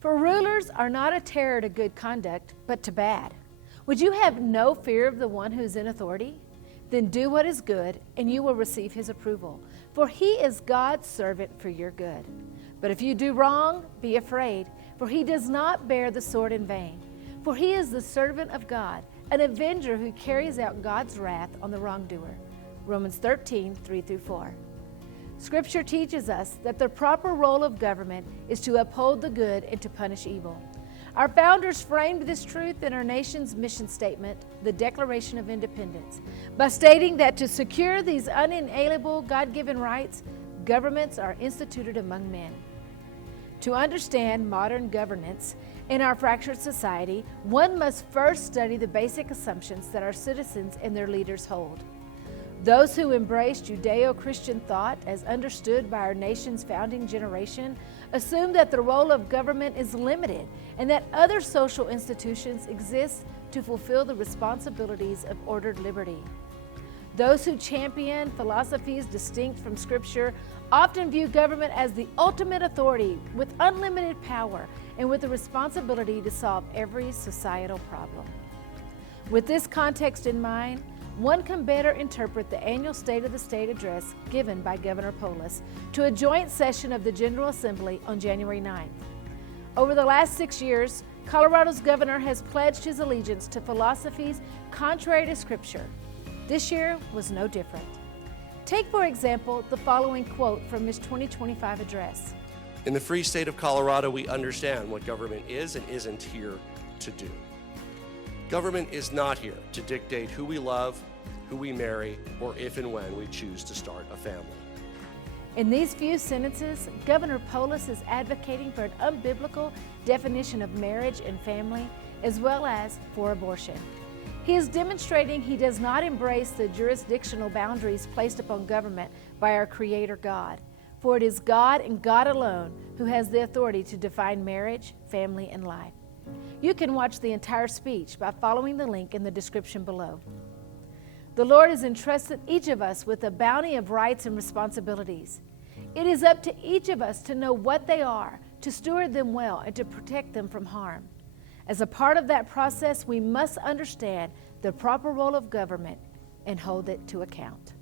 For rulers are not a terror to good conduct, but to bad. Would you have no fear of the one who is in authority? Then do what is good, and you will receive his approval. For he is God's servant for your good. But if you do wrong, be afraid, for he does not bear the sword in vain. For he is the servant of God, an avenger who carries out God's wrath on the wrongdoer. Romans 13, 3-4. Scripture teaches us that the proper role of government is to uphold the good and to punish evil. Our founders framed this truth in our nation's mission statement, the Declaration of Independence, by stating that to secure these unalienable God-given rights, governments are instituted among men. To understand modern governance in our fractured society, one must first study the basic assumptions that our citizens and their leaders hold. Those who embrace Judeo-Christian thought as understood by our nation's founding generation assume that the role of government is limited and that other social institutions exist to fulfill the responsibilities of ordered liberty. Those who champion philosophies distinct from Scripture often view government as the ultimate authority with unlimited power and with the responsibility to solve every societal problem. With this context in mind, one can better interpret the annual State of the State address given by Governor Polis to a joint session of the General Assembly on January 9th. Over the last 6 years, Colorado's governor has pledged his allegiance to philosophies contrary to Scripture. This year was no different. Take, for example, the following quote from his 2025 address. In the free state of Colorado, we understand what government is and isn't here to do. Government is not here to dictate who we love, who we marry, or if and when we choose to start a family. In these few sentences, Governor Polis is advocating for an unbiblical definition of marriage and family, as well as for abortion. He is demonstrating he does not embrace the jurisdictional boundaries placed upon government by our Creator God, for it is God and God alone who has the authority to define marriage, family, and life. You can watch the entire speech by following the link in the description below. The Lord has entrusted each of us with a bounty of rights and responsibilities. It is up to each of us to know what they are, to steward them well, and to protect them from harm. As a part of that process, we must understand the proper role of government and hold it to account.